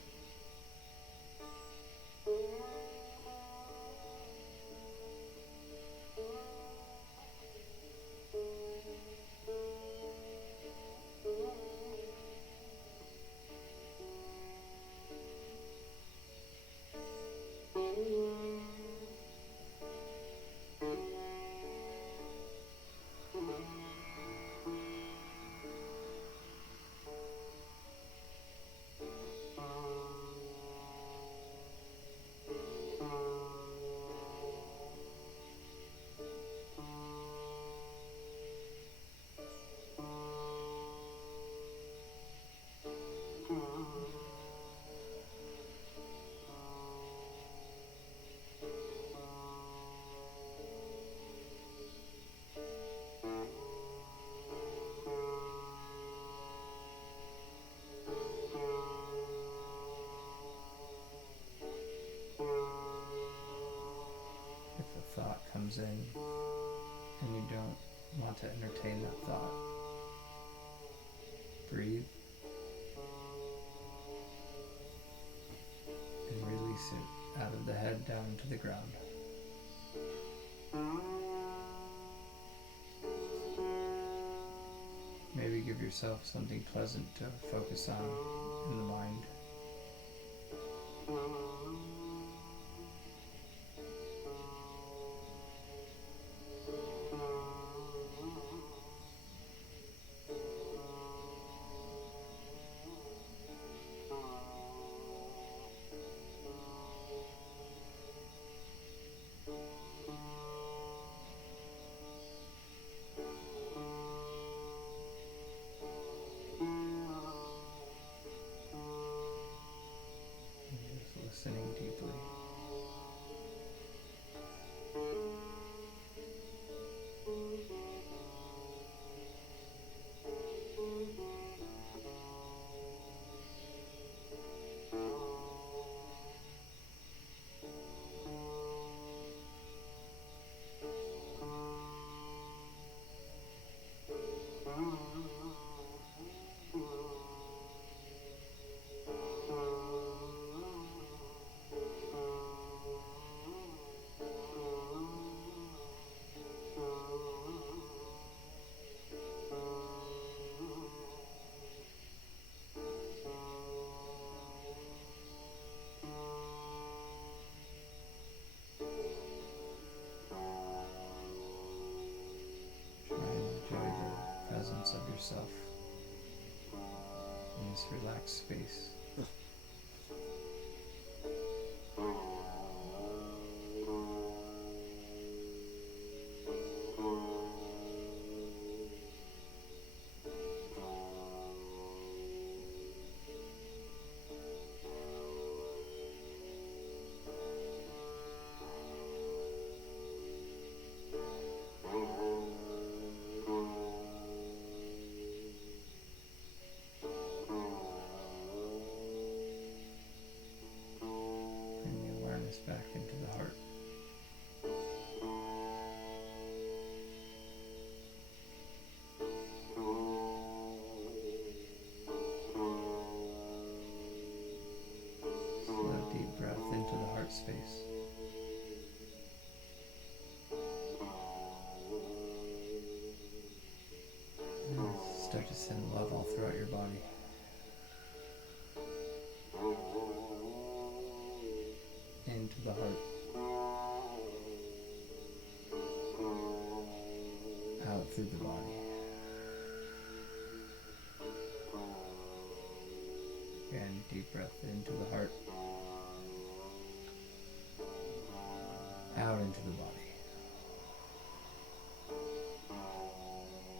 Thought comes in and you don't want to entertain that thought, breathe and release it out of the head down to the ground. Maybe give yourself something pleasant to focus on in the mind. Listening deeply. Of yourself in this relaxed space. Back into the heart. Slow, deep breath into the heart space. And start to send love all throughout your body. Into the heart, out through the body, and deep breath into the heart, out into the body.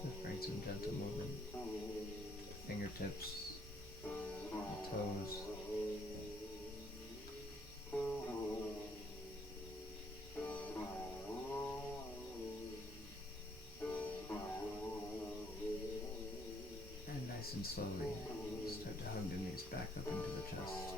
Just bring some gentle movement to the fingertips, the toes. Nice and slowly start to hug the knees back up into the chest.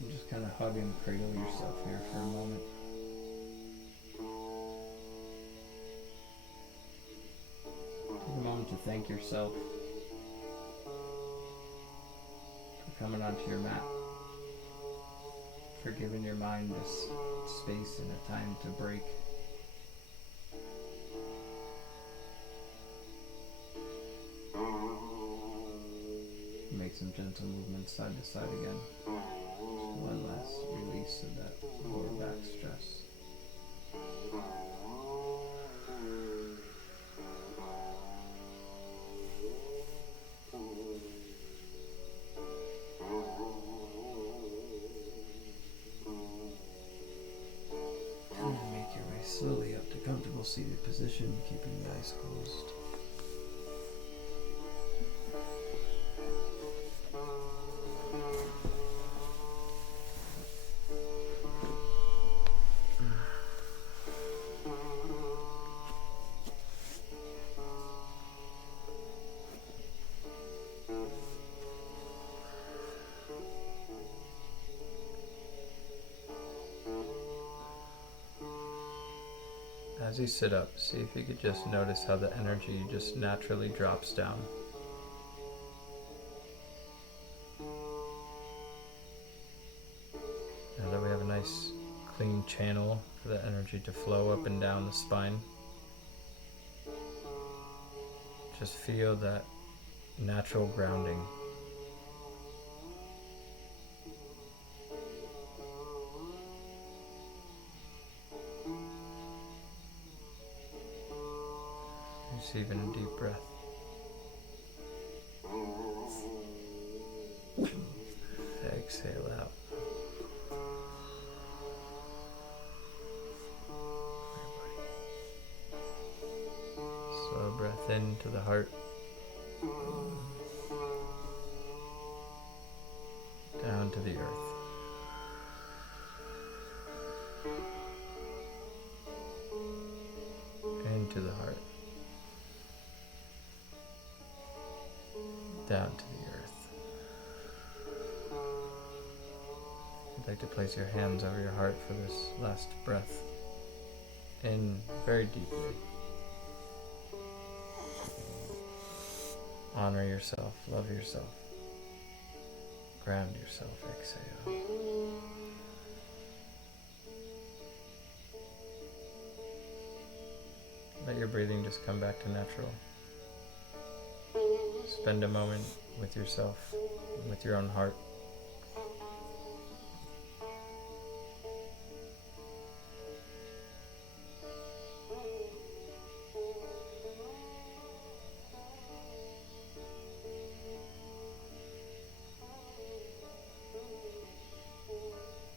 And just kind of hug and cradle yourself here for a moment. Take a moment to thank yourself for coming onto your mat, for giving your mind this space and a time to break. Make some gentle movements side to side again. Just one last release of that lower back stress. And make your way slowly up to comfortable seated position, keeping the eyes closed. As you sit up, see if you could just notice how the energy just naturally drops down. Now that we have a nice clean channel for the energy to flow up and down the spine, just feel that natural grounding. Receive in a deep breath. Exhale out. Slow breath into the heart. Down to the earth. Into the heart. Down to the earth. I'd like to place your hands over your heart for this last breath. In very deeply. Honor yourself, love yourself. Ground yourself, exhale. Let your breathing just come back to natural. Spend a moment with yourself, with your own heart.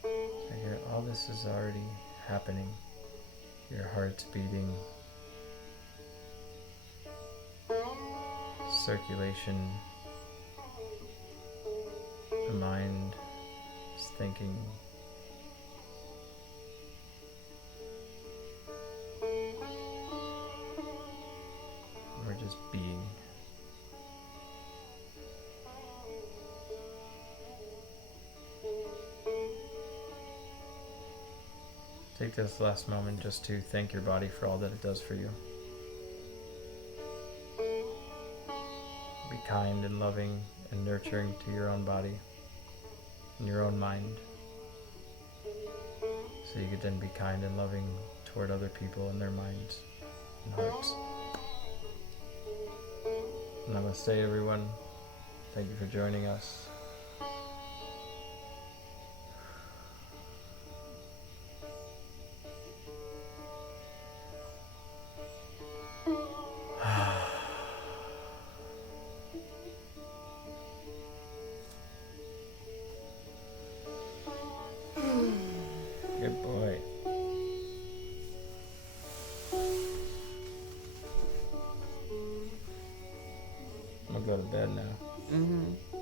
I hear all this is already happening. Your heart's beating. Circulation, the mind is thinking, we're just being. Take this last moment just to thank your body for all that it does for you. Be kind and loving and nurturing to your own body and your own mind, so you could then be kind and loving toward other people and their minds and hearts. Namaste, everyone. Thank you for joining us. Good boy. I'm gonna go to bed now. Mm-hmm.